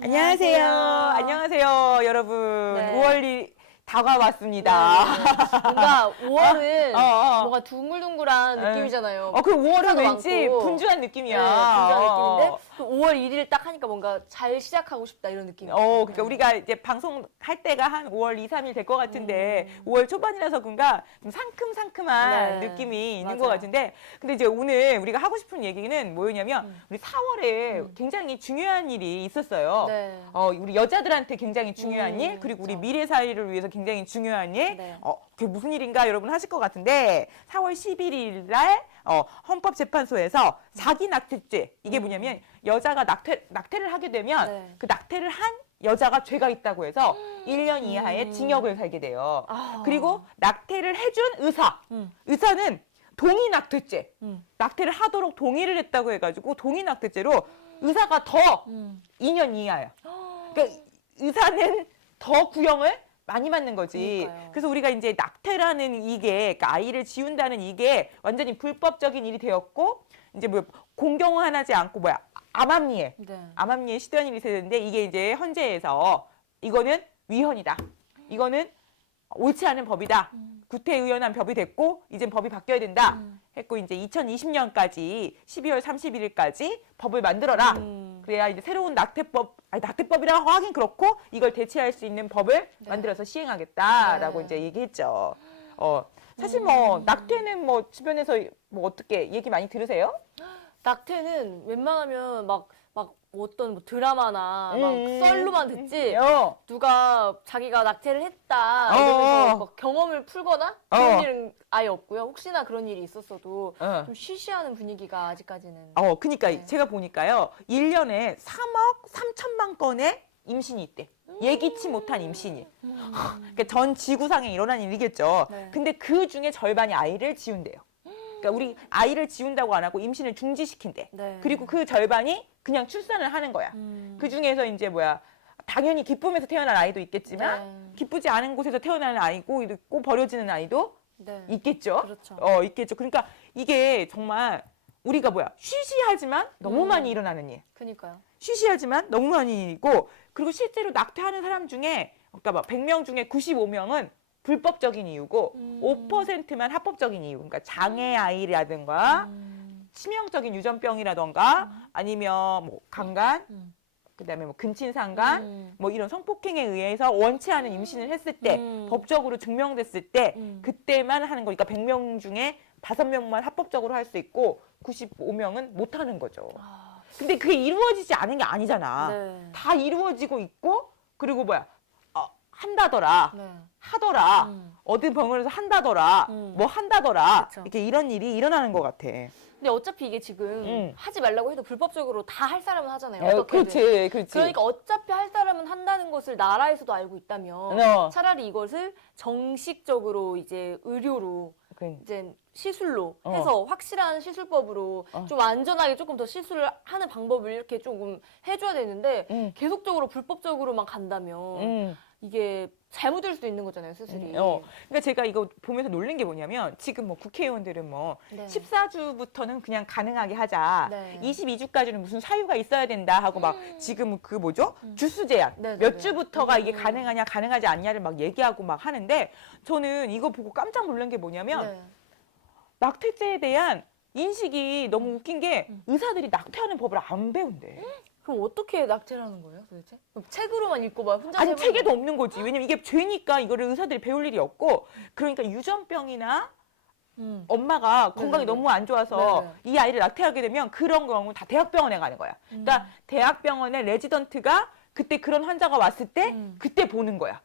안녕하세요. 안녕하세요, 여러분. 네. 5월이 다가왔습니다. 뭔가 5월은 어. 뭔가 둥글둥글한 네. 느낌이잖아요. 그 5월은 행사도 왠지 많고. 분주한 느낌이야. 네, 분주한 느낌인데 5월 1일 딱 하니까 뭔가 잘 시작하고 싶다 이런 느낌이. 그러니까 우리가 이제 방송할 때가 한 5월 2, 3일 될 것 같은데 5월 초반이라서 그런가 좀 상큼상큼한 네, 느낌이 있는 맞아요. 것 같은데 근데 이제 오늘 우리가 하고 싶은 얘기는 뭐였냐면 우리 4월에 굉장히 중요한 일이 있었어요. 네. 우리 여자들한테 굉장히 중요한 일 그리고 우리 그렇죠. 미래 사회를 위해서 굉장히 중요한 일 네. 그게 무슨 일인가 여러분 하실 것 같은데 4월 11일 날 헌법재판소에서 자기 낙태죄 이게 뭐냐면 여자가 낙태를 하게 되면 네. 그 낙태를 한 여자가 죄가 있다고 해서 1년 이하의 징역을 살게 돼요. 아. 그리고 낙태를 해준 의사는 동의 낙태죄 낙태를 하도록 동의를 했다고 해가지고 동의 낙태죄로 의사가 더 2년 이하야. 그러니까 의사는 더 구형을 많이 받는 거지. 그러니까요. 그래서 우리가 이제 낙태라는 이게 그러니까 아이를 지운다는 이게 완전히 불법적인 일이 되었고 이제 뭐 공경화하지 않고 암암리에 네. 암암리에 시도한 일이 되는데 이게 이제 헌재에서 이거는 위헌이다. 이거는 옳지 않은 법이다. 구태의연한 법이 됐고 이젠 법이 바뀌어야 된다. 했고 이제 2020년까지 12월 31일까지 법을 만들어라. 그래야 이제 새로운 낙태법이라고 하긴 그렇고 이걸 대체할 수 있는 법을 만들어서 시행하겠다라고 네. 이제 얘기했죠. 사실 뭐 낙태는 뭐 주변에서 뭐 어떻게 얘기 많이 들으세요? 낙태는 웬만하면 막 어떤 뭐 드라마나 막 썰로만 듣지 누가 자기가 낙태를 했다 이러면서 막 경험을 풀거나 그런 일은 아예 없고요. 혹시나 그런 일이 있었어도 좀 쉬쉬하는 분위기가 아직까지는. 그러니까 네. 제가 보니까요. 1년에 3억 3천만 건의 임신이 있대. 예기치 못한 임신이. 그러니까 전 지구상에 일어난 일이겠죠. 네. 근데 그 중에 절반이 아이를 지운대요. 그러니까 우리 아이를 지운다고 안 하고 임신을 중지시킨대. 네. 그리고 그 절반이 그냥 출산을 하는 거야. 그 중에서 이제 당연히 기쁨에서 태어난 아이도 있겠지만 기쁘지 않은 곳에서 태어나는 아이고 있고 버려지는 아이도 네. 있겠죠. 그렇죠. 있겠죠. 그러니까 이게 정말 우리가 쉬쉬하지만 너무 많이 일어나는 일. 그니까요. 쉬쉬하지만 너무 많이 일이고 그리고 실제로 낙태하는 사람 중에 그러니까 100명 중에 95명은 불법적인 이유고 5%만 합법적인 이유. 그러니까 장애 아이라든가 치명적인 유전병이라든가 아니면 뭐 강간 그다음에 뭐 근친상간 뭐 이런 성폭행에 의해서 원치 않은 임신을 했을 때 법적으로 증명됐을 때 그때만 하는 거니까 100명 중에 5명만 합법적으로 할 수 있고 95명은 못 하는 거죠. 근데 그게 이루어지지 않은 게 아니잖아. 네. 다 이루어지고 있고 그리고 한다더라. 네. 하더라. 어디 병원에서 한다더라. 뭐 한다더라. 그쵸. 이렇게 이런 일이 일어나는 것 같아. 근데 어차피 이게 지금 하지 말라고 해도 불법적으로 다 할 사람은 하잖아요. 어떻게든. 그렇지. 그러니까 어차피 할 사람은 한다는 것을 나라에서도 알고 있다면 차라리 이것을 정식적으로 이제 의료로 이제 시술로 해서 확실한 시술법으로 좀 안전하게 조금 더 시술을 하는 방법을 이렇게 조금 해줘야 되는데 계속적으로 불법적으로만 간다면 이게 잘못될 수도 있는 거잖아요, 수술이. 그러니까 제가 이거 보면서 놀란 게 뭐냐면 지금 뭐 국회의원들은 네. 14주부터는 그냥 가능하게 하자. 네. 22주까지는 무슨 사유가 있어야 된다 하고 막 지금 그 뭐죠? 주수 제한. 네, 네, 몇 네. 주부터가 이게 가능하냐 가능하지 않냐를 막 얘기하고 막 하는데 저는 이거 보고 깜짝 놀란 게 뭐냐면 네. 낙태죄에 대한 인식이 너무 웃긴 게 의사들이 낙태하는 법을 안 배운대. 그럼 어떻게 낙태를 하는 거예요, 도대체? 그럼 책으로만 읽고 막 혼자 아니 책에도 없는 거지. 왜냐면 이게 죄니까 이거를 의사들이 배울 일이 없고 그러니까 유전병이나 엄마가 건강이 네네네. 너무 안 좋아서 네네. 이 아이를 낙태하게 되면 그런 경우 다 대학병원에 가는 거야. 그러니까 대학병원에 레지던트가 그때 그런 환자가 왔을 때 그때 보는 거야.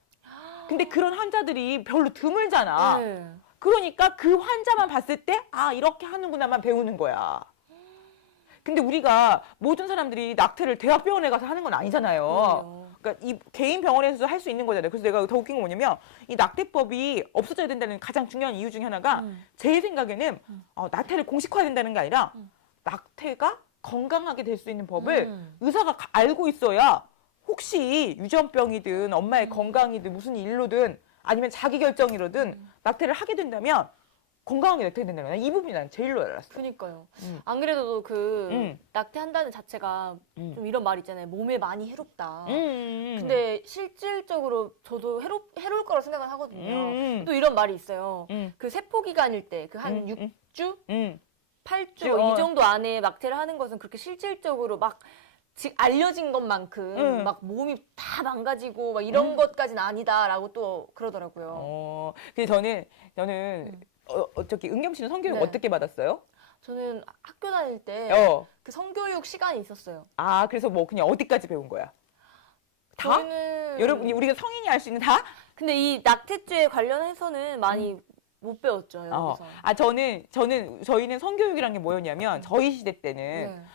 근데 그런 환자들이 별로 드물잖아. 네. 그러니까 그 환자만 봤을 때 이렇게 하는구나만 배우는 거야. 근데 우리가 모든 사람들이 낙태를 대학병원에 가서 하는 건 아니잖아요. 그러니까 이 개인 병원에서도 할 수 있는 거잖아요. 그래서 내가 더 웃긴 건 뭐냐면 이 낙태법이 없어져야 된다는 가장 중요한 이유 중에 하나가 제 생각에는 낙태를 공식화된다는 게 아니라 낙태가 건강하게 될 수 있는 법을 의사가 알고 있어야 혹시 유전병이든 엄마의 건강이든 무슨 일로든 아니면 자기 결정이로든 낙태를 하게 된다면 건강하게 낙태된다는 거야. 이 부분이 난 제일로 알았어. 그니까요. 안 그래도 그 음. 낙태한다는 자체가 좀 이런 말 있잖아요. 몸에 많이 해롭다. 근데 근데 실질적으로 저도 해로울 거라고 생각을 하거든요. 또 이런 말이 있어요. 그 세포기간일 때 그 한 6주? 8주 이 정도 안에 낙태를 하는 것은 그렇게 실질적으로 막 알려진 것만큼 막 몸이 다 망가지고 막 이런 것까지는 아니다라고 또 그러더라고요. 근데 저는 어떻게 은겸 씨는 성교육 네. 어떻게 받았어요? 저는 학교 다닐 때 그 성교육 시간이 있었어요. 아, 그래서 뭐 그냥 어디까지 배운 거야? 다? 저희는 여러분이 우리가 성인이 할 수 있는 다? 근데 이 낙태죄 관련해서는 많이 못 배웠죠, 여기서. 저희는 성교육이란 게 뭐였냐면 저희 시대 때는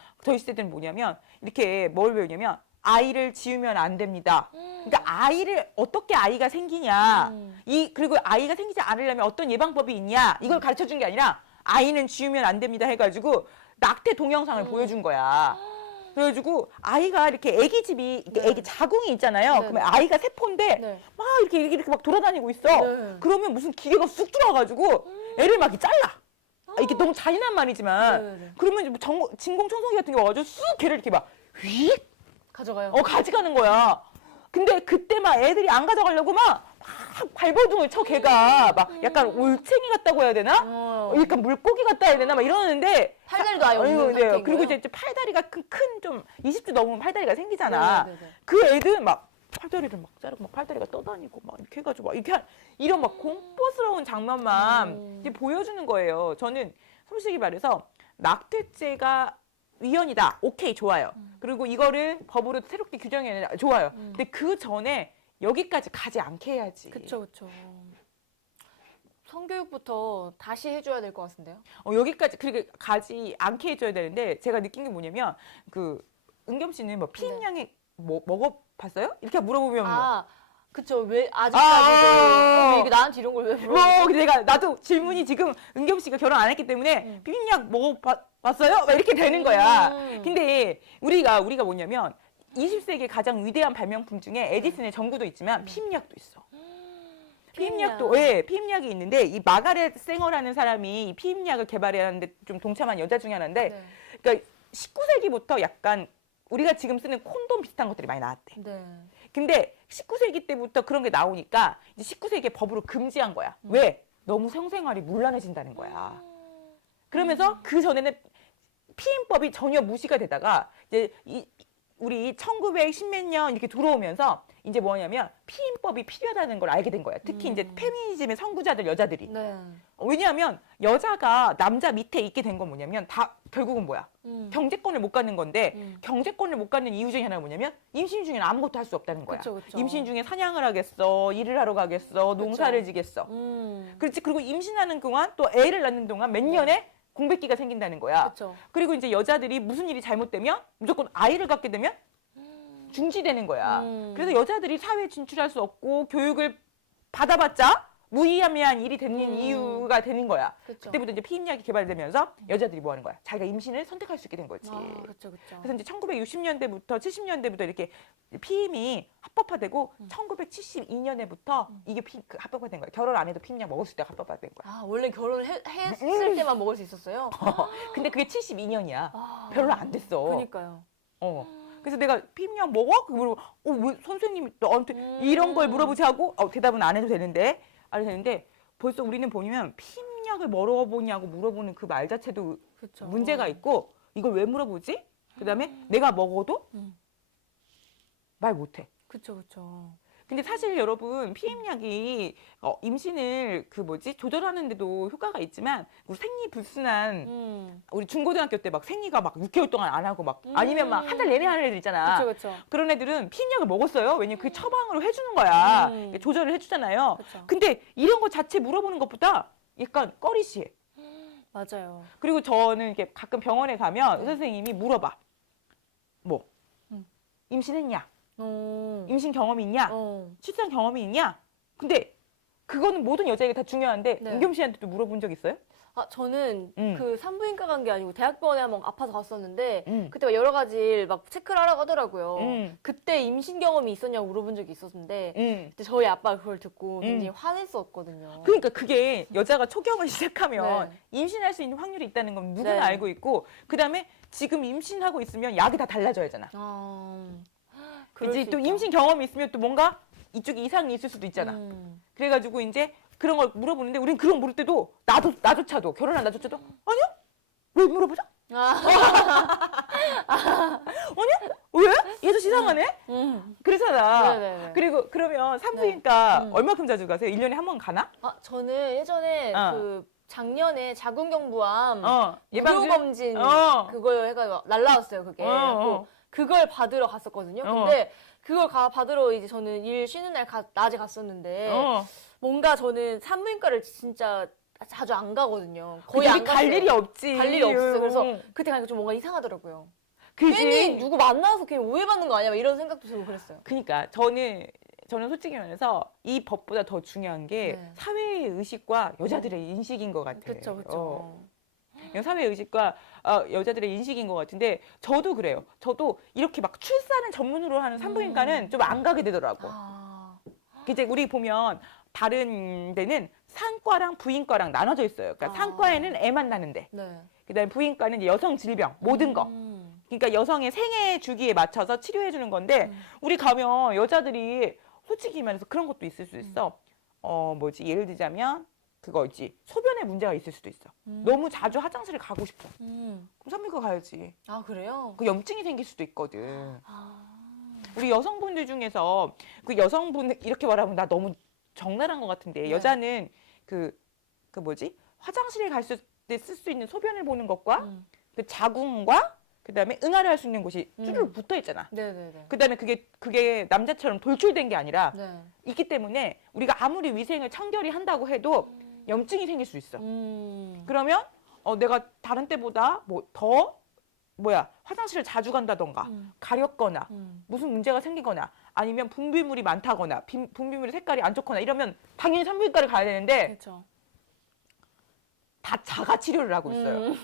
뭐냐면 이렇게 뭘 배우냐면 아이를 지우면 안 됩니다. 그러니까 어떻게 아이가 생기냐. 그리고 아이가 생기지 않으려면 어떤 예방법이 있냐. 이걸 가르쳐 준 게 아니라 아이는 지우면 안 됩니다 해가지고 낙태 동영상을 보여준 거야. 그래가지고 아이가 이렇게 애기 집이 애기 자궁이 있잖아요. 그러면 아이가 세포인데 막 이렇게 막 돌아다니고 있어. 그러면 무슨 기계가 쑥 들어와가지고 애를 막 이렇게 잘라. 이게 너무 잔인한 말이지만 그러면 뭐 진공청소기 같은 게 와가지고 쑥 걔를 이렇게 막 휙 가져가요. 가져가는 거야. 근데 그때 막 애들이 안 가져가려고 막 발버둥을 쳐 걔가 막 약간 올챙이 같다고 해야 되나? 약간 물고기 같다 해야 되나? 막 이러는데 팔다리도 아예 없는 상태인 그리고 거예요? 이제 팔다리가 큰 좀 20주 넘으면 팔다리가 생기잖아. 그 애들 막 팔다리를 막 자르고 막 팔다리가 떠다니고 막 이렇게 해가지고 막 이렇게 이런 막 공포스러운 장면만 이제 보여주는 거예요. 저는 솔직히 말해서 낙태죄가 위헌이다. 오케이, 좋아요. 그리고 이거를 법으로 새롭게 규정해야 좋아요. 근데 그 전에 여기까지 가지 않게 해야지. 그쵸. 성교육부터 다시 해줘야 될 것 같은데요? 여기까지 그렇게 가지 않게 해줘야 되는데 제가 느낀 게 뭐냐면 그 은겸 씨는 뭐 피임약이 뭐 먹어봤어요? 이렇게 물어보면 그쵸. 왜 아직까지도 왜 이게 나한테 이런 걸 왜 물어보지? 나도 질문이 지금 은겸 씨가 결혼 안 했기 때문에 피임약 먹어봤어요? 막 이렇게 되는 거야. 근데 우리가 뭐냐면 20세기 가장 위대한 발명품 중에 에디슨의 전구도 있지만 피임약도 있어. 피임약이 있는데 이 마가렛 생어라는 사람이 이 피임약을 개발하는데 좀 동참한 여자 중에 하나인데, 그러니까 19세기부터 약간 우리가 지금 쓰는 콘돔 비슷한 것들이 많이 나왔대. 근데 19세기 때부터 그런 게 나오니까 이제 19세기에 법으로 금지한 거야. 왜? 너무 성생활이 문란해진다는 거야. 그러면서 그 전에는 피임법이 전혀 무시가 되다가 이제 우리 1910몇 년 이렇게 들어오면서 이제 뭐냐면 피임법이 필요하다는 걸 알게 된 거야. 특히 이제 페미니즘의 선구자들 여자들이. 왜냐하면 여자가 남자 밑에 있게 된 건 뭐냐면 다 결국은 뭐야? 경제권을 못 갖는 건데 경제권을 못 갖는 이유 중에 하나가 뭐냐면 임신 중에는 아무것도 할 수 없다는 거야. 그쵸. 임신 중에 사냥을 하겠어, 일을 하러 가겠어, 농사를 지겠어. 그렇지. 그리고 임신하는 동안 또 애를 낳는 동안 몇 년에 공백기가 생긴다는 거야. 그리고 이제 여자들이 무슨 일이 잘못되면 무조건 아이를 갖게 되면 중지되는 거야. 그래서 여자들이 사회에 진출할 수 없고 교육을 받아봤자 무의미한 일이 되는 이유가 되는 거야. 그때부터 이제 피임약이 개발되면서 여자들이 뭐 하는 거야? 자기가 임신을 선택할 수 있게 된 거지. 그래서 이제 1960년대부터 70년대부터 이렇게 피임이 합법화되고 1972년에부터 이게 합법화된 거야. 결혼 안 해도 피임약 먹을 수 있다가 합법화된 거야. 원래 결혼을 했을 때만 먹을 수 있었어요? 근데 그게 72년이야. 별로 안 됐어. 그러니까요. 그래서 내가 피임약 먹어? 그러고 왜 선생님이 너한테 이런 걸 물어보지 하고 대답은 안 해도 되는데 벌써 우리는 보면 피임약을 먹어보냐고 물어보는 그 말 자체도 문제가 있고 이걸 왜 물어보지? 그다음에 내가 먹어도 말 못해. 그쵸. 근데 사실 여러분 피임약이 임신을 조절하는데도 효과가 있지만 우리 생리불순한 우리 중고등학교 때 막 생리가 막 6개월 동안 안 하고 막 아니면 막 한 달 내내 하는 애들 있잖아. 그런 애들은 피임약을 먹었어요. 왜냐면 그게 처방으로 해주는 거야. 조절을 해주잖아요. 근데 이런 거 자체 물어보는 것보다 약간 꺼리시해. 맞아요. 그리고 저는 이렇게 가끔 병원에 가면 의사 선생님이 물어봐. 뭐 임신했냐? 임신 경험이 있냐? 출산 경험이 있냐? 근데 그거는 모든 여자에게 다 중요한데 은겸 씨한테도 물어본 적 있어요? 저는 그 산부인과 간 게 아니고 대학병원에 한번 아파서 갔었는데 음. 그때 막 여러 가지 막 체크를 하라고 하더라고요. 그때 임신 경험이 있었냐고 물어본 적이 있었는데 그때 저희 아빠가 그걸 듣고 굉장히 화냈었거든요. 그러니까 그게 여자가 초경을 시작하면 네. 임신할 수 있는 확률이 있다는 건 누구나 네. 알고 있고 그다음에 지금 임신하고 있으면 약이 다 달라져야잖아. 그럴 그지? 수 또 있죠. 임신 경험이 있으면 또 뭔가 이쪽에 이상이 있을 수도 있잖아. 그래가지고 이제 그런 걸 물어보는데 우린 그런 거 물을 때도 나조차도 결혼한 나조차도 아니요? 왜 물어보죠? 아니요? 왜? 얘도 이상하네? 그러잖아. 네네네. 그리고 그러면 산부인과 얼마큼 자주 가세요? 1년에 한 번 가나? 저는 예전에 그 작년에 자궁경부암 예방주? 무료검진 그거 해가지고 날라왔어요, 그게. 그걸 받으러 갔었거든요. 근데 그걸 받으러 이제 저는 일 쉬는 날 낮에 갔었는데 뭔가 저는 산부인과를 진짜 자주 안 가거든요. 거의 안 갈 갔어요. 일이 없지. 갈 일이 없어요. 그래서 그때 가니까 좀 뭔가 이상하더라고요. 그지? 괜히 누구 만나서 괜히 오해받는 거 아니야? 막 이런 생각도 들고 그랬어요. 그러니까 저는 솔직히 말해서 이 법보다 더 중요한 게 네. 사회의 의식과 여자들의 인식인 것 같아요. 그렇죠, 그렇죠. 사회 의식과 여자들의 인식인 것 같은데 저도 그래요. 저도 이렇게 막 출산을 전문으로 하는 산부인과는 좀 안 가게 되더라고. 이제 우리 보면 다른 데는 산과랑 부인과랑 나눠져 있어요. 그러니까 산과에는 애만 나는데, 네. 그다음에 부인과는 이제 여성 질병 모든 거. 그러니까 여성의 생애 주기에 맞춰서 치료해 주는 건데 우리 가면 여자들이 솔직히 말해서 그런 것도 있을 수 있어. 예를 들자면 그거 있지. 소변에 문제가 있을 수도 있어. 너무 자주 화장실을 가고 싶어. 그럼 산부인과 가야지. 그래요? 그 염증이 생길 수도 있거든. 우리 여성분들 중에서 그 여성분 이렇게 말하면 나 너무 적나라한 것 같은데 여자는 화장실에 갈 때 쓸 수 있는 소변을 보는 것과 그 자궁과 그다음에 응아를 할 수 있는 곳이 쭈르륵 붙어 있잖아. 네네네. 그다음에 그게 남자처럼 돌출된 게 아니라 네. 있기 때문에 우리가 아무리 위생을 청결히 한다고 해도 염증이 생길 수 있어. 그러면 내가 다른 때보다 화장실을 자주 간다던가 가렵거나 무슨 문제가 생기거나 아니면 분비물이 많다거나 분비물의 색깔이 안 좋거나 이러면 당연히 산부인과를 가야 되는데 그렇죠. 다 자가 치료를 하고 있어요.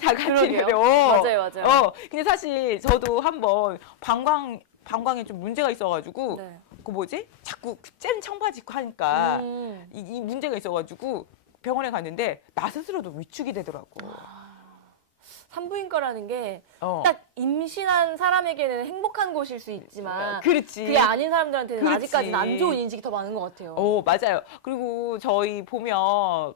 자가 그러게요. 치료를. 맞아요. 근데 사실 저도 한번 방광에 좀 문제가 있어가지고 네. 자꾸 잼 청바지 입고 하니까 이 문제가 있어가지고 병원에 갔는데 나 스스로도 위축이 되더라고. 산부인과라는 게 딱 임신한 사람에게는 행복한 곳일 수 있지만 그렇지. 그게 아닌 사람들한테는 그렇지. 아직까지는 안 좋은 인식이 더 많은 것 같아요. 맞아요. 그리고 저희 보면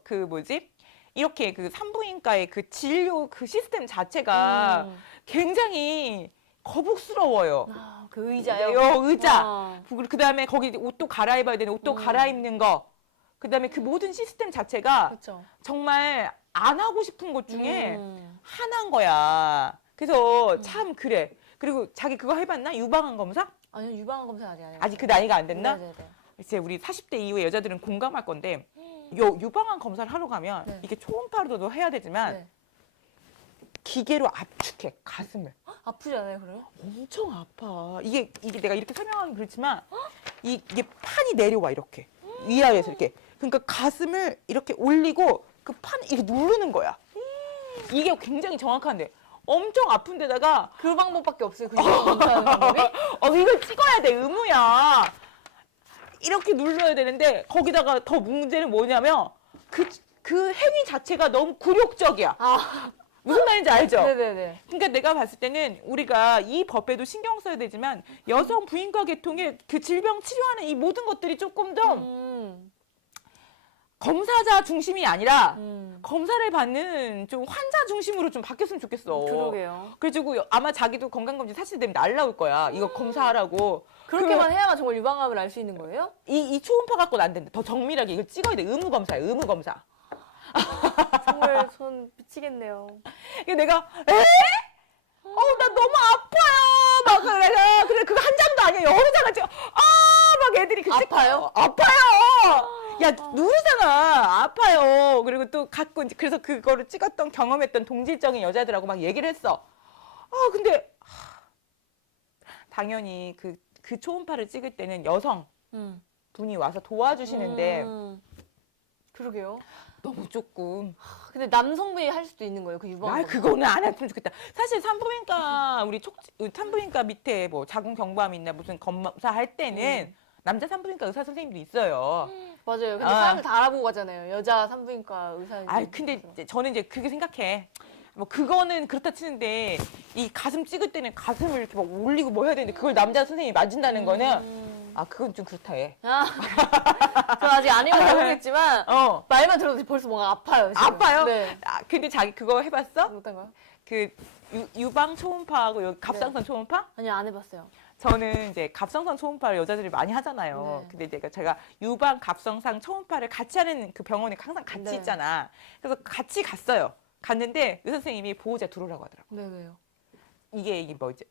이렇게 그 산부인과의 그 진료 그 시스템 자체가 굉장히 거북스러워요. 그 의자요? 네, 의자. 그다음에 거기 옷도 갈아입어야 되는 옷도 갈아입는 거. 그다음에 그 모든 시스템 자체가 그렇죠. 정말 안 하고 싶은 것 중에 하나인 거야. 그래서 참 그래. 그리고 자기 그거 해봤나? 유방암 검사? 아니요, 유방암 검사 아직 안 해요. 아직 그 나이가 안 됐나? 네네네. 이제 우리 40대 이후에 여자들은 공감할 건데 유방암 검사를 하러 가면 이게 초음파로도 해야 되지만 기계로 압축해 가슴을. 아프지 않아요, 그러면? 엄청 아파. 이게 내가 이렇게 설명하기 그렇지만 이게 판이 내려와 이렇게 위아래에서 이렇게. 그러니까 가슴을 이렇게 올리고 그 판 이렇게 누르는 거야. 이게 굉장히 정확한데 엄청 아픈 데다가 그 방법밖에 없어요. 그 검사하는 방법이? 이걸 찍어야 돼. 의무야. 이렇게 눌러야 되는데 거기다가 더 문제는 뭐냐면 그 행위 자체가 너무 굴욕적이야. 무슨 말인지 알죠? 네네네. 그러니까 내가 봤을 때는 우리가 이 법에도 신경 써야 되지만 여성 부인과 계통의 그 질병 치료하는 이 모든 것들이 조금 더 검사자 중심이 아니라 검사를 받는 좀 환자 중심으로 좀 바뀌었으면 좋겠어. 그러게요. 그래가지고 아마 자기도 건강검진 사실되면 날라올 거야. 이거 검사하라고. 그렇게만 해야만 정말 유방암을 알 수 있는 거예요? 이 초음파 갖고는 안 된대. 더 정밀하게 이거 찍어야 돼. 의무검사야. 의무검사. 정말 손 미치겠네요. 이게 내가 나 너무 아파요. 막 그래 그거 한 장도 아니야. 여러 장을 찍어. 막 애들이 아파요? 아파요. 야 누르잖아. 아파요. 그리고 또 갖고 이제 그래서 그거를 찍었던 경험했던 동질적인 여자들하고 막 얘기를 했어. 근데 당연히 그 초음파를 찍을 때는 여성 분이 와서 도와주시는데 그러게요. 너무 조금. 근데 남성분이 할 수도 있는 거예요, 그 유방. 그거는 안 했으면 좋겠다. 사실 산부인과 산부인과 밑에 뭐 자궁 경부암 있나 무슨 검사 할 때는 남자 산부인과 의사 선생님도 있어요. 맞아요. 근데 사람들 다 알아보고 가잖아요. 여자 산부인과 의사. 근데 저는 이제 그렇게 생각해. 뭐 그거는 그렇다 치는데 이 가슴 찍을 때는 가슴을 이렇게 막 올리고 뭐 해야 되는데 그걸 남자 선생님이 맞은다는 거는 그건 좀 그렇다 해. 저 아직 안 해봐서 모르겠지만 말만 들어도 벌써 뭔가 아파요. 지금. 아파요? 네. 근데 자기 그거 해봤어? 어떤가요? 그 유방 초음파하고 여기 갑상선 초음파? 아니요, 안 해봤어요. 저는 이제 갑상선 초음파를 여자들이 많이 하잖아요. 네. 근데 제가 유방 갑상선 초음파를 같이 하는 그 병원에 항상 같이 네. 있잖아. 그래서 같이 갔어요. 갔는데 의사 선생님이 보호자 들어오라고 하더라고. 네, 왜요? 이게 뭐 이제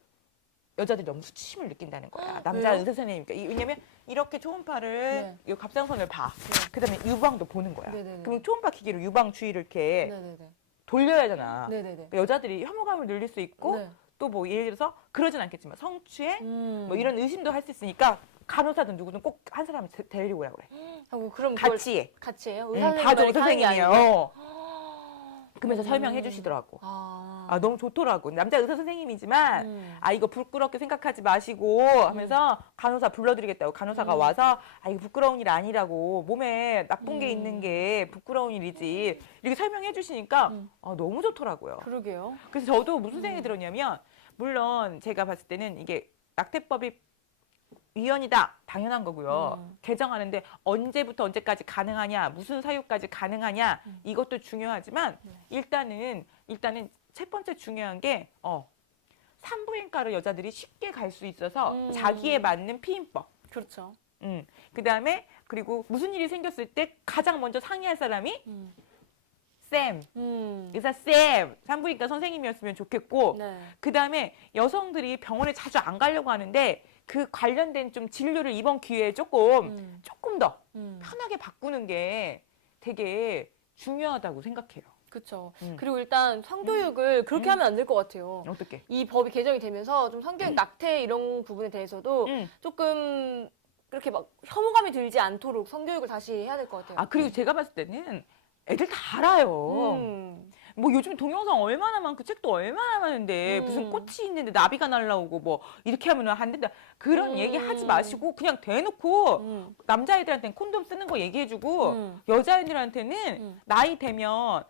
여자들이 너무 수치심을 느낀다는 거야. 남자 왜요? 의사 선생님이니까. 왜냐면 이렇게 초음파를 네. 이 갑상선을 봐. 네. 그다음에 유방도 보는 거야. 네네네. 그럼 초음파 기계로 유방 주위를 이렇게 네네네. 돌려야 하잖아. 네네네. 그러니까 여자들이 혐오감을 늘릴 수 있고 네. 또 뭐 예를 들어서 그러진 않겠지만 성추행 뭐 이런 의심도 할 수 있으니까 간호사든 누구든 꼭 한 사람을 데리고 오라 그래. 하고 그럼 그걸 같이 해. 같이 해요? 봐줘 의사 하는 게 아니고? 선생님이요. 그러면서 설명해 주시더라고. 너무 좋더라고. 남자 의사 선생님이지만 이거 부끄럽게 생각하지 마시고 하면서 간호사 불러드리겠다고 간호사가 와서 이거 부끄러운 일 아니라고 몸에 나쁜 게 있는 게 부끄러운 일이지 이렇게 설명해 주시니까 너무 좋더라고요. 그러게요. 그래서 저도 무슨 생각이 들었냐면 물론 제가 봤을 때는 이게 낙태법이 위헌이다 당연한 거고요. 개정하는데 언제부터 언제까지 가능하냐 무슨 사유까지 가능하냐 이것도 중요하지만 일단은 첫 번째 중요한 게 산부인과로 여자들이 쉽게 갈 수 있어서 자기에 맞는 피임법. 그렇죠. 그다음에 그리고 무슨 일이 생겼을 때 가장 먼저 상의할 사람이 쌤, 의사 쌤, 산부인과 선생님이었으면 좋겠고 네. 그다음에 여성들이 병원에 자주 안 가려고 하는데 그 관련된 좀 진료를 이번 기회에 조금 더 편하게 바꾸는 게 되게 중요하다고 생각해요. 그렇죠. 그리고 일단 성교육을 그렇게 하면 안 될 것 같아요. 어떻게? 이 법이 개정이 되면서 좀 성교육 낙태 이런 부분에 대해서도 조금 그렇게 막 혐오감이 들지 않도록 성교육을 다시 해야 될 것 같아요. 그리고 제가 봤을 때는 애들 다 알아요. 뭐 요즘 동영상 얼마나 많고 책도 얼마나 많은데 무슨 꽃이 있는데 나비가 날라오고 뭐 이렇게 하면 안 된다. 그런 얘기 하지 마시고 그냥 대놓고 남자애들한테는 콘돔 쓰는 거 얘기해주고 여자애들한테는 나이 되면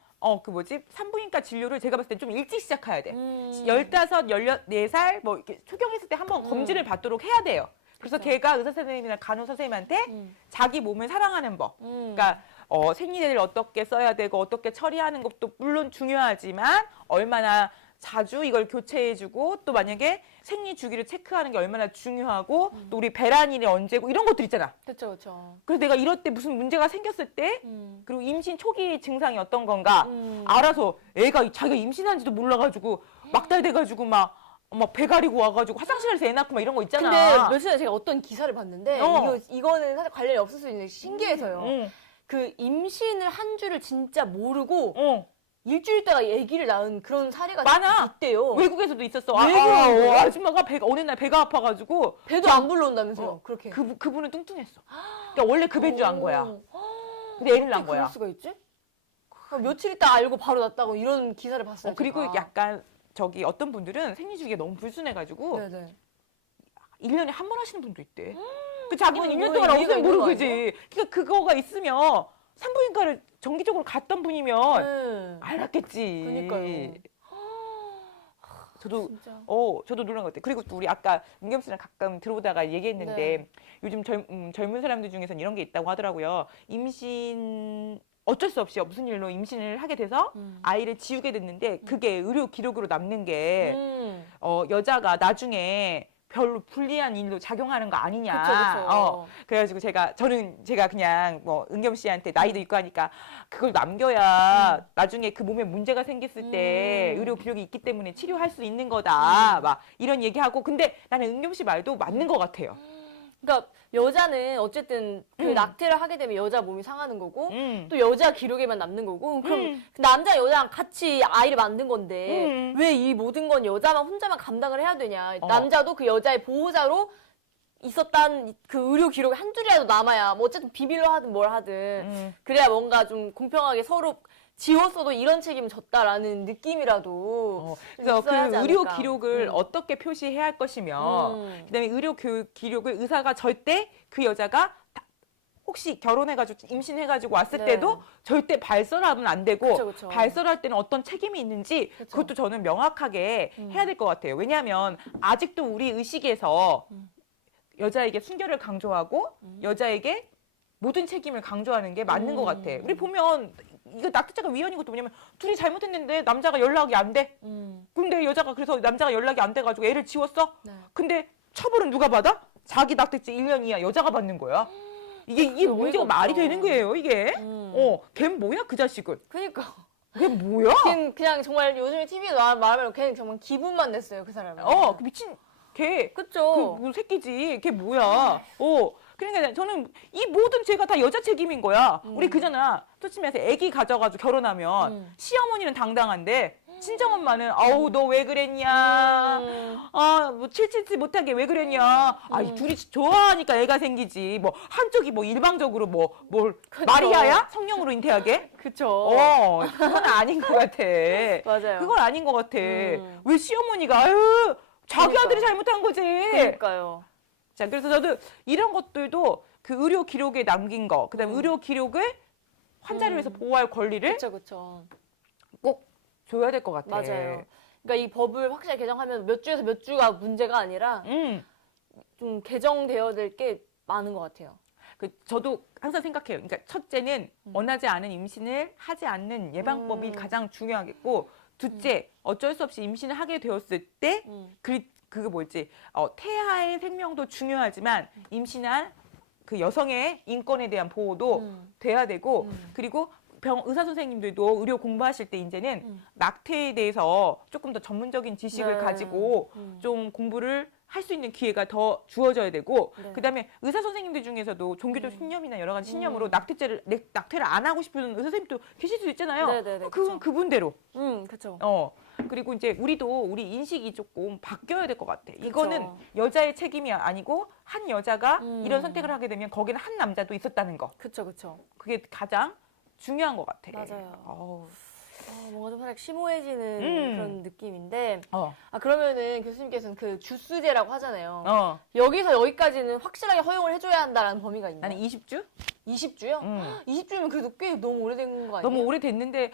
산부인과 진료를 제가 봤을 때 좀 일찍 시작해야 돼. 15, 14살 뭐 이렇게 초경했을 때 한번 검진을 받도록 해야 돼요. 그래서 그쵸. 걔가 의사 선생님이나 간호 선생님한테 자기 몸을 사랑하는 법. 그러니까 생리대를 어떻게 써야 되고 어떻게 처리하는 것도 물론 중요하지만 얼마나 자주 이걸 교체해주고 또 만약에 생리 주기를 체크하는 게 얼마나 중요하고 또 우리 배란일이 언제고 이런 것들 있잖아. 그렇죠, 그렇죠. 그래서 내가 이럴 때 무슨 문제가 생겼을 때 그리고 임신 초기 증상이 어떤 건가 알아서 애가 자기가 임신한지도 몰라가지고 막달돼가지고 막 배 가리고 와가지고 화장실에서 애 낳고 막 이런 거 있잖아. 근데 며칠 전에 제가 어떤 기사를 봤는데 이거는 사실 관련이 없을 수 있는데 신기해서요. 그 임신을 한 줄을 진짜 모르고 일주일 있다가 아기를 낳은 그런 사례가 많아. 있대요. 외국에서도 있었어. 외국에서요? 아줌마가 어느 날 배가 아파가지고 배도 안 불러온다면서요. 그렇게. 그분은 뚱뚱했어. 그러니까 원래 그 배인 줄 안 거야. 근데 애를 낳은 거야. 그럴 수가 있지? 며칠 있다 알고 바로 낳았다고 이런 기사를 봤어요. 그리고 제가. 약간 어떤 분들은 생리주기가 너무 불순해가지고 네네. 1년에 한 번 하시는 분도 있대. 그 자기는 그건 1년 뭐 동안 이해가 없으면 있는 거 모르지. 그러니까 그거가 있으면 산부인과를 정기적으로 갔던 분이면 알았겠지. 그러니까요. 저도 진짜. 저도 놀란 것 같아요. 그리고 또 우리 아까 은겸 씨랑 가끔 들어오다가 얘기했는데 요즘 젊은 사람들 중에서는 이런 게 있다고 하더라고요. 임신 어쩔 수 없이 무슨 일로 임신을 하게 돼서 아이를 지우게 됐는데 그게 의료 기록으로 남는 게 여자가 나중에 별로 불리한 일로 작용하는 거 아니냐. 그쵸. 그래가지고 제가 그냥 뭐 은겸 씨한테 나이도 있고 하니까 그걸 남겨야 나중에 그 몸에 문제가 생겼을 때 의료 기록이 있기 때문에 치료할 수 있는 거다. 막 이런 얘기하고 근데 나는 은겸 씨 말도 맞는 것 같아요. 그러니까 여자는 어쨌든 그 낙태를 하게 되면 여자 몸이 상하는 거고 또 여자 기록에만 남는 거고 그럼 남자 여자랑 같이 아이를 만든 건데 왜 이 모든 건 여자만 혼자만 감당을 해야 되냐. 남자도 그 여자의 보호자로 있었던 그 의료 기록이 한 줄이라도 남아야 뭐 어쨌든 비밀로 하든 뭘 하든 그래야 뭔가 좀 공평하게 서로 지웠어도 이런 책임은 졌다라는 느낌이라도 그래서 그 있어야 하지 의료 않을까. 기록을 어떻게 표시해야 할 것이며 그다음에 의료 기록을 의사가 절대 그 여자가 혹시 결혼해가지고 임신해가지고 왔을 네. 때도 절대 발설하면 안 되고 그쵸. 발설할 때는 어떤 책임이 있는지 그쵸. 그것도 저는 명확하게 해야 될 것 같아요. 왜냐하면 아직도 우리 의식에서 여자에게 순결을 강조하고 여자에게 모든 책임을 강조하는 게 맞는 것 같아. 우리 보면 이거 낙태죄가 위헌인 것도 뭐냐면 둘이 잘못했는데 남자가 연락이 안 돼. 근데 여자가 그래서 남자가 연락이 안 돼가지고 애를 지웠어. 네. 근데 처벌은 누가 받아? 자기 낙태죄 1년 이하 여자가 받는 거야. 이게 문제가 말이 되는 거예요, 이게. 걔 뭐야, 그 자식은. 그니까. 걔 뭐야? 걔는 그냥 정말 요즘에 TV에 말하면 걔는 정말 기분만 냈어요, 그 사람은. 그 미친, 걔. 그쵸. 그 새끼지. 걔 뭐야. 그러니까 저는 이 모든 죄가 다 여자 책임인 거야. 우리 그잖아. 솔직히 말해서 애기 가져가지고 결혼하면 시어머니는 당당한데 친정엄마는 아우 너 왜 그랬냐. 뭐 칠칠치 못하게 왜 그랬냐. 이 둘이 좋아하니까 애가 생기지. 뭐 한쪽이 뭐 일방적으로 뭘 마리아야? 성령으로 잉태하게? 그쵸. 그건 아닌 것 같아. 맞아요. 그건 아닌 것 같아. 왜 시어머니가 아유 자기 그러니까. 아들이 잘못한 거지. 그러니까요. 자, 그래서 저도 이런 것들도 그 의료 기록에 남긴 거, 그다음에 의료 기록을 환자를 위해서 보호할 권리를 그쵸. 꼭 줘야 될 것 같아. 맞아요. 그러니까 이 법을 확실히 개정하면 몇 주에서 몇 주가 문제가 아니라 좀 개정되어야 될 게 많은 것 같아요. 저도 항상 생각해요. 그러니까 첫째는 원하지 않은 임신을 하지 않는 예방법이 가장 중요하겠고, 둘째 어쩔 수 없이 임신을 하게 되었을 때 그게 뭐지? 태아의 생명도 중요하지만 임신한 그 여성의 인권에 대한 보호도 돼야 되고 그리고 의사 선생님들도 의료 공부하실 때 이제는 낙태에 대해서 조금 더 전문적인 지식을 네. 가지고 좀 공부를 할 수 있는 기회가 더 주어져야 되고 네. 그다음에 의사 선생님들 중에서도 종교적 신념이나 여러 가지 신념으로 낙태를 안 하고 싶은 의사 선생님도 계실 수 있잖아요. 네네네, 그건 그쵸. 그분대로. 그쵸. 그리고 이제 우리 인식이 조금 바뀌어야 될 것 같아. 이거는 여자의 책임이 아니고 한 여자가 이런 선택을 하게 되면 거기는 한 남자도 있었다는 거. 그쵸. 그게 가장 중요한 것 같아. 맞아요. 뭔가 좀 살짝 심오해지는 그런 느낌인데 어. 그러면은 교수님께서는 그 주수제라고 하잖아요. 어. 여기서 여기까지는 확실하게 허용을 해줘야 한다라는 범위가 있나요? 나는 20주? 20주요? 20주면 그래도 꽤 너무 오래된 거 아니에요? 너무 오래됐는데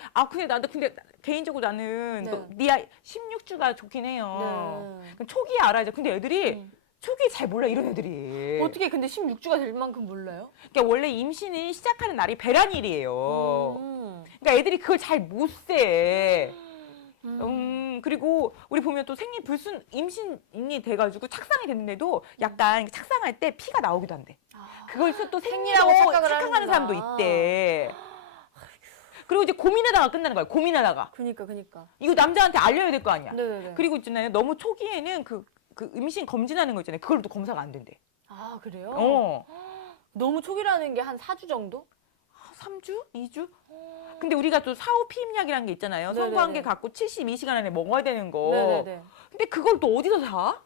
근데 개인적으로 나는 네 16주가 좋긴 해요. 네. 초기에 알아야죠. 근데 애들이 초기에 잘 몰라 이런 애들이. 어떻게 근데 16주가 될 만큼 몰라요? 그러니까 원래 임신이 시작하는 날이 배란일이에요. 그러니까 애들이 그걸 잘 못 세. 그리고 우리 보면 또 임신이 돼가지고 착상이 됐는데도 약간 착상할 때 피가 나오기도 한대. 그걸 또 생리라고 착각하는 사람도 있대. 그리고 이제 고민하다가 끝나는 거야. 고민하다가. 그니까. 이거 남자한테 알려야 될 거 아니야. 네네네. 그리고 있잖아요. 너무 초기에는 그 임신 검진하는 거 있잖아요. 그걸 또 검사가 안 된대. 그래요? 너무 초기라는 게 한 4주 정도? 3주? 2주? 근데 우리가 또 사후 피임약이라는 게 있잖아요. 네네네. 성관계 갖고 72시간 안에 먹어야 되는 거. 네네네. 근데 그걸 또 어디서 사?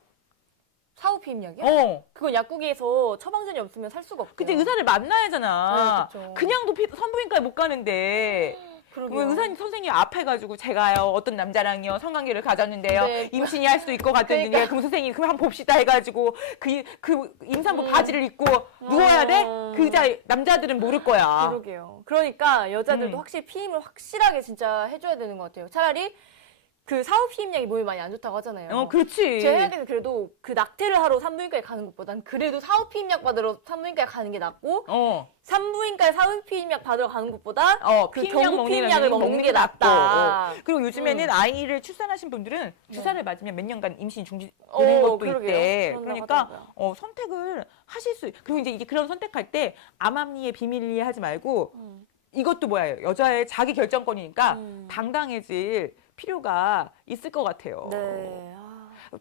사후 피임약이요? 그건 약국에서 처방전이 없으면 살 수가 없대요. 근데 의사를 만나야 하잖아. 네, 그쵸. 그냥도 산부인과에 못 가는데. 그러게요. 의사님 선생님이 앞에가지고 제가요 어떤 남자랑요 성관계를 가졌는데요 네. 임신이 할 수도 있고 같은데 그러니까. 그럼 선생님 그럼 한번 봅시다 해가지고 그 임산부 바지를 입고 누워야 돼? 남자들은 모를 거야. 그러게요. 그러니까 여자들도 확실히 피임을 확실하게 진짜 해줘야 되는 것 같아요. 차라리 그 사후 피임약이 몸에 많이 안 좋다고 하잖아요. 그렇지. 제 생각에는 그래도 그 낙태를 하러 산부인과에 가는 것보단 그래도 사후 피임약 받으러 산부인과에 가는 게 낫고 산부인과에 사후 피임약 받으러 가는 것보다 그 경구 피임약을 먹는 게 낫다. 그리고 요즘에는 아이를 출산하신 분들은 주사를 맞으면 몇 년간 임신이 중지되는 것도 있대. 그러니까 선택을 하실 수. 그리고 이제 그런 선택할 때 암암리에 비밀리에 하지 말고 이것도 뭐예요? 여자의 자기 결정권이니까 당당해질 필요가 있을 것 같아요. 네.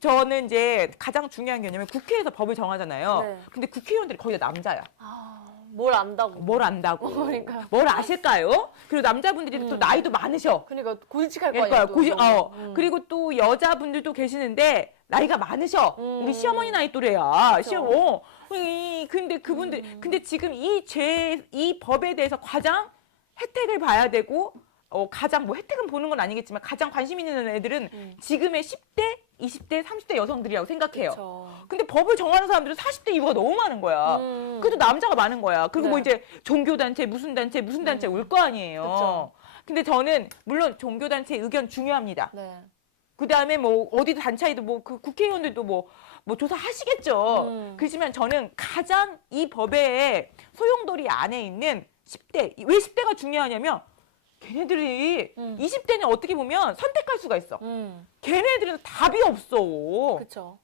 저는 이제 가장 중요한 게 뭐냐면 국회에서 법을 정하잖아요. 네. 근데 국회의원들이 거의 다 남자야. 뭘 안다고. 뭘 안다고. 그러니까요. 뭘 아실까요? 그리고 남자분들이 또 나이도 많으셔. 그러니까 고지식할 거 그러니까 아니에요. 그리고 또 여자분들도 계시는데 나이가 많으셔. 우리 시어머니 나이 또래야. 그렇죠. 근데 그분들, 근데 지금 이 법에 대해서 가장 혜택을 봐야 되고, 가장 뭐 혜택은 보는 건 아니겠지만 가장 관심 있는 애들은 지금의 10대, 20대, 30대 여성들이라고 생각해요. 그쵸. 근데 법을 정하는 사람들은 40대 이후가 너무 많은 거야. 그래도 남자가 많은 거야. 그리고 네. 뭐 이제 종교단체, 무슨 단체 올 거 아니에요. 그쵸. 근데 저는 물론 종교단체 의견 중요합니다. 네. 그 다음에 뭐 어디 단체에도 뭐 그 국회의원들도 뭐 조사하시겠죠. 그렇지만 저는 가장 이 법의 소용돌이 안에 있는 10대, 왜 10대가 중요하냐면 걔네들이 20대는 어떻게 보면 선택할 수가 있어. 걔네들은 답이 없어. 그렇죠.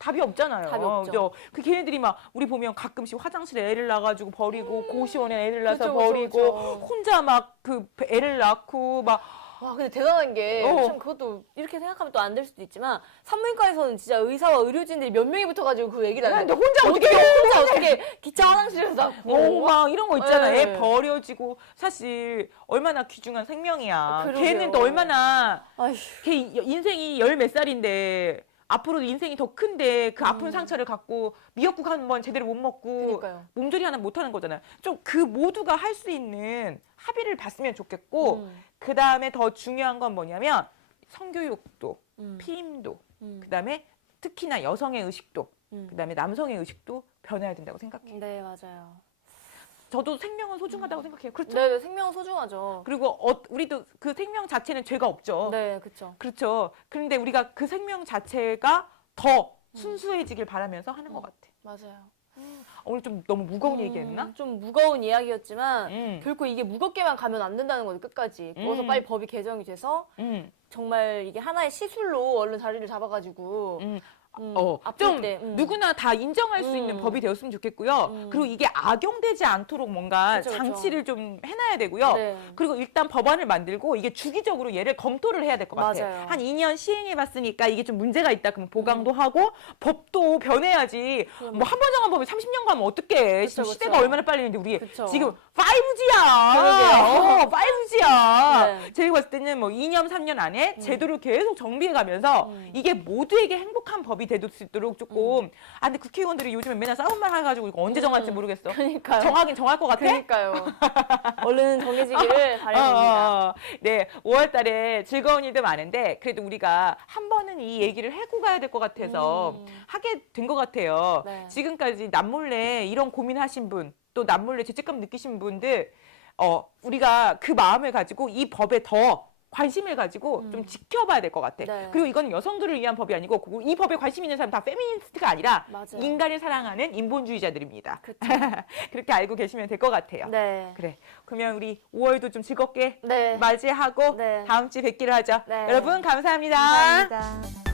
답이 없잖아요. 답이 없죠. 그죠? 그 걔네들이 막 우리 보면 가끔씩 화장실에 애를 낳아가지고 버리고 고시원에 애를 낳아서 그쵸, 버리고 그쵸. 혼자 막 그 애를 낳고 막 와, 근데 대단한 게, 참 그것도 이렇게 생각하면 또 안 될 수도 있지만, 산부인과에서는 진짜 의사와 의료진들이 몇 명이 붙어가지고 그 얘기를 근데 하는데, 혼자 어떻게 해? 혼자 어떻게 기차 화장실에서 낳고. 막 이런 거 있잖아. 네. 애 버려지고 사실 얼마나 귀중한 생명이야. 그러게요. 걔는 또 얼마나 아휴. 걔 인생이 열 몇 살인데 앞으로도 인생이 더 큰데 그 아픈 상처를 갖고 미역국 한 번 제대로 못 먹고 그러니까요. 몸조리 하나 못 하는 거잖아요. 좀 그 모두가 할 수 있는 합의를 봤으면 좋겠고 그 다음에 더 중요한 건 뭐냐면 성교육도 피임도 그 다음에 특히나 여성의 의식도 그 다음에 남성의 의식도 변해야 된다고 생각해요. 네, 맞아요. 저도 생명은 소중하다고 생각해요. 그렇죠? 네, 생명은 소중하죠. 그리고 우리도 그 생명 자체는 죄가 없죠. 네, 그렇죠. 그렇죠. 그런데 우리가 그 생명 자체가 더 순수해지길 바라면서 하는 것 같아. 맞아요. 오늘 좀 너무 무거운 얘기했나? 좀 무거운 이야기였지만 결코 이게 무겁게만 가면 안 된다는 거죠, 끝까지. 어서 빨리 법이 개정이 돼서 정말 이게 하나의 시술로 얼른 자리를 잡아가지고 아플 좀 때, 누구나 다 인정할 수 있는 법이 되었으면 좋겠고요. 그리고 이게 악용되지 않도록 뭔가 그쵸, 그쵸. 장치를 좀 해놔야 되고요. 네. 그리고 일단 법안을 만들고 이게 주기적으로 얘를 검토를 해야 될 것 같아요. 맞아요. 한 2년 시행해봤으니까 이게 좀 문제가 있다 그러면 보강도 하고 법도 변해야지. 뭐 한 번 정한 법이 30년 가면 어떡해. 그쵸, 지금 그쵸. 시대가 얼마나 빨리는데 우리 그쵸. 지금 5G야. 그러게요. 5G야. 네. 제가 봤을 때는 뭐 2년, 3년 안에 제도를 계속 정비해가면서 이게 모두에게 행복한 법이 될 수 있도록 조금. 근데 국회의원들이 요즘에 맨날 싸움만 해가지고 이거 언제 정할지 모르겠어. 그러니까요. 정하긴 정할 것 같아? 그러니까요. 얼른 정해지기를 바라봅니다. 네, 5월 달에 즐거운 일도 많은데 그래도 우리가 한 번은 이 얘기를 해고 가야 될 것 같아서 하게 된 것 같아요. 네. 지금까지 남몰래 이런 고민하신 분, 또 남몰래 죄책감 느끼신 분들, 우리가 그 마음을 가지고 이 법에 더 관심을 가지고 좀 지켜봐야 될 것 같아. 네. 그리고 이거는 여성들을 위한 법이 아니고 이 법에 관심 있는 사람 다 페미니스트가 아니라 맞아요. 인간을 사랑하는 인본주의자들입니다. 그쵸. 그렇게 알고 계시면 될 것 같아요. 네. 그래. 그러면 우리 5월도 좀 즐겁게 네. 맞이하고 네. 다음 주에 뵙기로 하죠. 네. 여러분 감사합니다. 감사합니다.